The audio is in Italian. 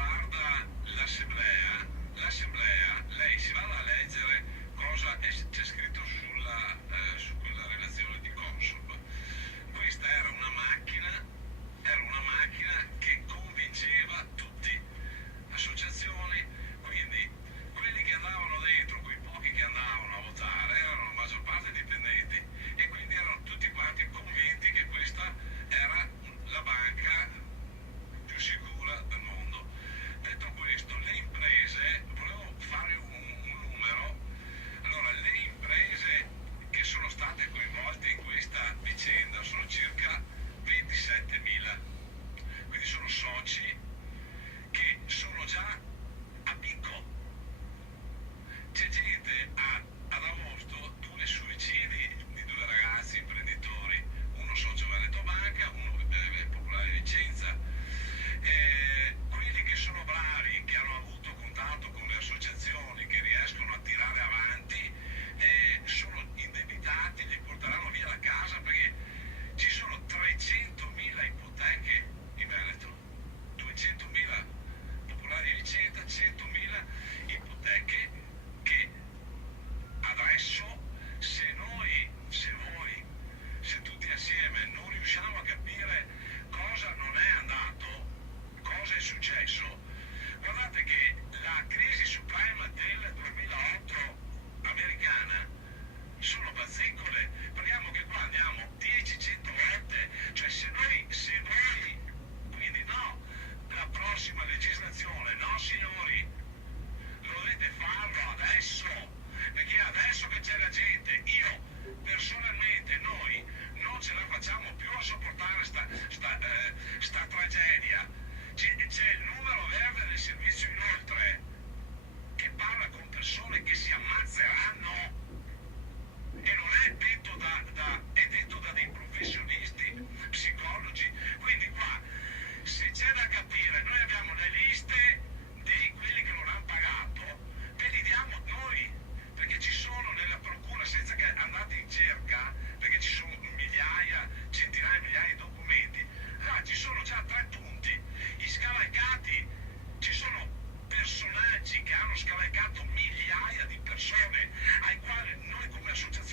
riguarda l'assemblea, lei si vada a leggere c'è scritto su quella relazione di Consob. Questa era una macchina che convinceva tutti, associazioni, quindi quelli che andavano dentro, quei pochi che andavano a votare, erano la maggior parte dipendenti e quindi erano tutti quanti convinti che questa era la banca più sicura del mondo. Detto questo, le imprese, volevo fare un numero, allora le imprese che sono state coinvolte in questa vicenda sono circa 27.000, quindi sono soci che sono già a picco. C'è gente ad agosto, 2 suicidi di 2 ragazzi imprenditori, uno socio Veneto Banca, uno Popolare Vicenza. Quelli che sono bravi, che hanno avuto contatto con le associazioni, che riescono a tirare avanti, sono indebitati, li porteranno via la casa perché ci sono 300.000 ipoteche in Veneto, 200.000 Popolari di Vicenza, 100.000 ipoteche che adesso se tutti assieme non riusciamo a capire cosa non è andato, cosa è successo, guardate che la crisi subprime del 2008 americana sono bazzecole, parliamo che qua andiamo 10-100 volte, cioè se noi, quindi no, la prossima legislazione, no signori, dovete farlo adesso, perché adesso che c'è la gente, io personalmente, noi non ce la facciamo più a sopportare sta tragedia. C'è il numero verde del servizio inoltre che parla con persone che si ammazzeranno e non è detto è detto da dei professionisti, psicologi, quindi qua se c'è da capire, noi abbiamo le liste di quelli che non hanno pagato, ve li diamo noi, perché ci sono nella procura, senza che andate in cerca, perché ci sono migliaia, centinaia di migliaia di documenti, là ci sono già 3 punti, i scavalcati, ci sono personaggi che hanno scavalcato migliaia di persone, ai quali noi come associazione